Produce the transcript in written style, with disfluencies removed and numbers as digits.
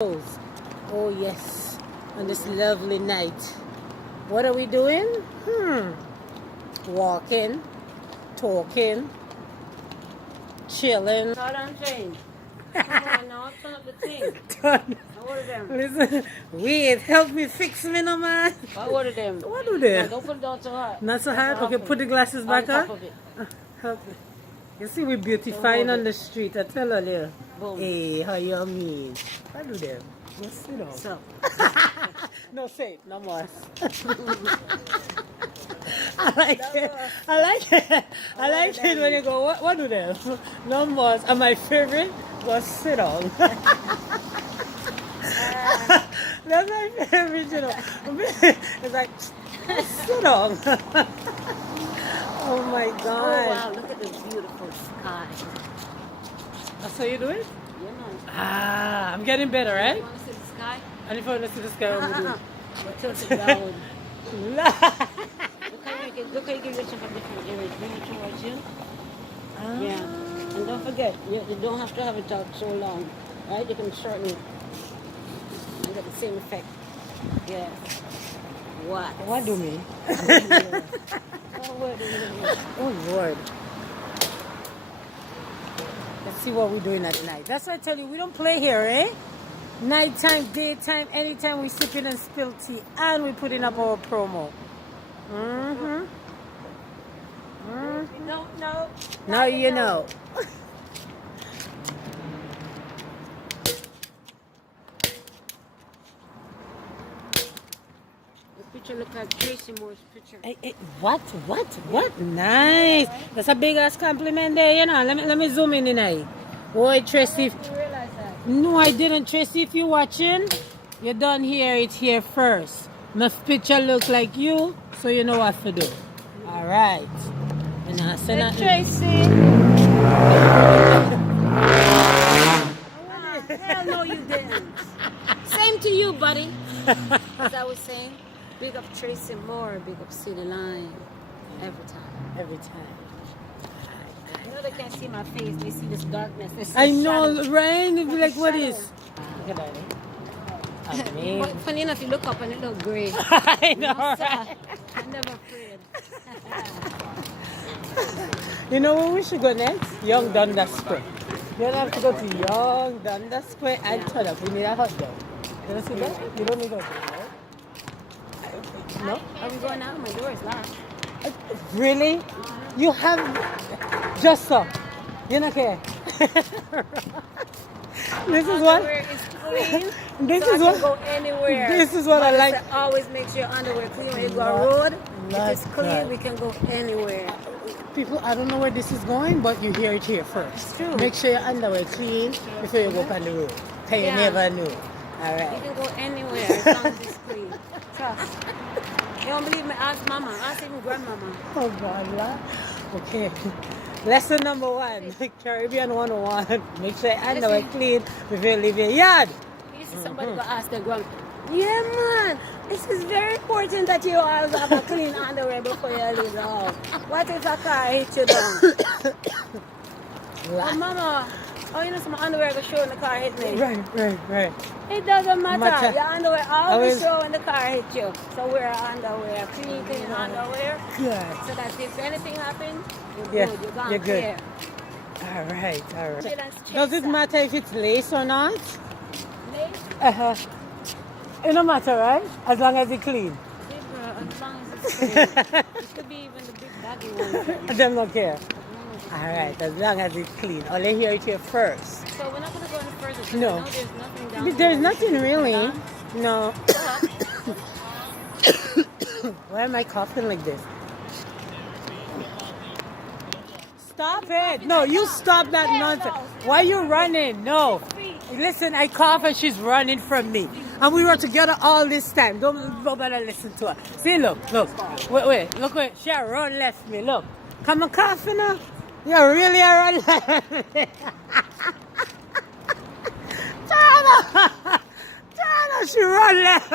Oh yes, on this lovely night. What are we doing? Walking, talking, chilling. Hold on, Jane. Come on now, turn up the thing. Done. I order them. Listen, wait, help me fix me no man. I order them. What do No, they? don't put it down so hard. Not so That's hard? half Okay, of put it. the glasses back On top on. of it. Help me. You see we beautifying on the street. I tell her there. Boom. Hey, how you mean? What do them? No sit down. So, No say it, no more. I like it. I like it. I like it when you go, what do they? No more. And my favorite was sit down. That's my favorite, you know. It's like, sit down. Oh my oh God. wow, look at the beautiful sky. That's how you do it? You know. Ah, I'm getting better, right? You want to see the sky? And if I want to see the sky, what do you Tilt it down. do? Look how you can reach from different areas. Bring it towards you. Ah. Yeah. And don't forget, you don't have to have it out so long. Right? You can shorten it. You get the same effect. Yeah. What? What do me? Oh, what do you mean? Oh Lord. Let's see what we're doing at night. That's why I tell you, we don't play here, eh? Nighttime, daytime, anytime we sip in and spill tea, and we putting up our promo. No, no. Now you know. The picture look like Tracy Moore's picture. What? Nice. That's a big ass compliment there, you know. Let me zoom in I. Boy, Tracy. You realize that? No, I didn't. Tracy, if you're watching, you don't hear it here first. My picture look like you, so you know what to do. All right. And I said Hey, Tracy. Hell no, you didn't. Same to you, buddy. As I was saying, big up Tracy Moore, big up City Line. Every time. Every time. You know they can't see my face. They see this darkness. They see I the know, shadow. right? It'd be like, what Shadow. is? Look at that. Amazing. But funny enough, you look up and it look gray. I know, No, sir. right? I'm never afraid. You know where we should go next? Young Dundas Square. You don't have to go to Young Dundas Square and turn up. You need a hot dog. You don't see that? You don't need a hot dog, right? No? Are we going out? My door is locked. Really? You have just so. You don't care. This is what. Underwear is clean. This so is I what. can go anywhere. This is what I Mother like. said, always make sure your underwear clean when you go on Love- road. If love it's clean, that. we can go anywhere. People, I don't know where this is going, but you hear it here first. It's true. Make sure your underwear clean before you go up on the road. Cause you Yeah. never know. All You right. can go anywhere as long as it's clean. Trust. You don't believe me? Ask mama. Ask even grandmama. Oh God, la. Okay. Lesson number 1, Caribbean 101. Make sure your underwear clean before you leave your yard. You see somebody go ask their grandma, yeah man, this is very important that you always have a clean underwear before you leave the house. What if a car hit you down? Oh mama, oh you know some underwear go show when the car hit me. Right. It doesn't matter. Matter. Your underwear always Always- show when the car hit you. So wear underwear, clean underwear. Good. So that if anything happens, you're Yeah, good. You're gone you're good. clear. All right. Children's Does it chaser. matter if it's lace or not? Lace, Uh-huh. It don't matter, right? As long as it's clean. zebra, as long as it's clean. It could be even the big baggy one. Them don't care. As long as it's All right, as long as it's clean. Only hear it here first. So we're not going to go any further. because No. I know there's nothing down There's here. nothing really. Down. No. Why am I coughing like this? Stop it. No, you stop that nonsense. Why you running? No. Listen, I cough and she's running from me. And we were together all this time. Don't bother listen to her. See, look. Wait. Look where she run left me. Look. Come on, coughing now. You really are run left me. Tana, she run left.